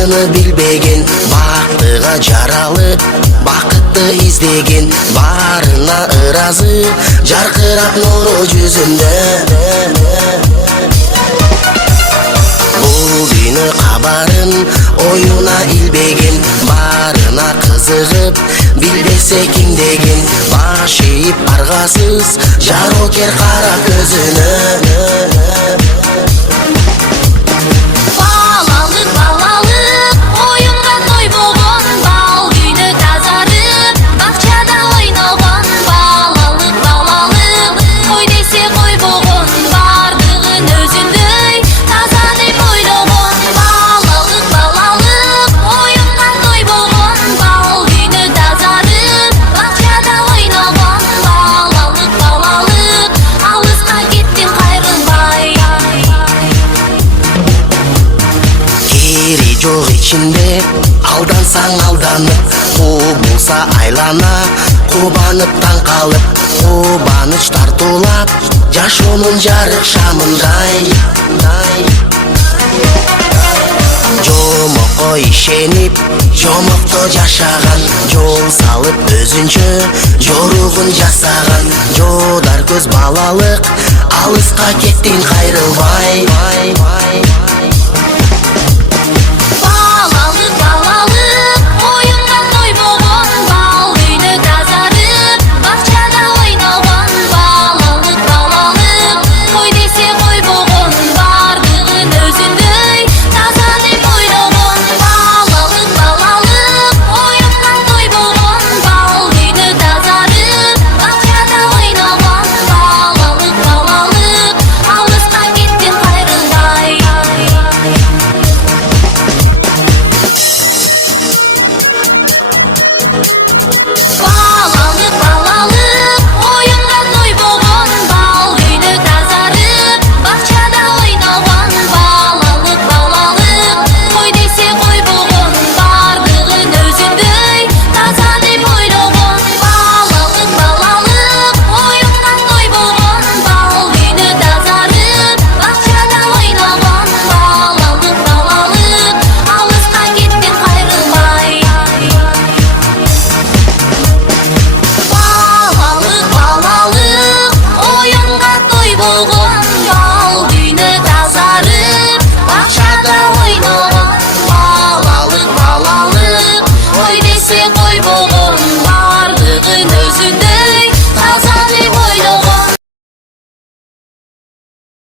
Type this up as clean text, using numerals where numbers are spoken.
Кыйыны билбеген, бактыга жаралып, бакытты издеген, барына ыразы, жаркырап нуру жүзүндө. Бул дүйнө кабарын оюна илбеген, барына кызыгып, билбесе ким деген, баш ийип аргасыз, жарокер кара көзүнө. Жок ичинде алдансаң алданып, кубулса айлана, кубанып таң калып, кубаныч тартуулап, жашоонун жарык шамындай. Жомокко ишенип, жомокто жашаган, жол салып өзүнчө жоругун жасаган, жодар көз балалык, алыска кеттиң кайрылбай. Балалык, ой десе кой болгон.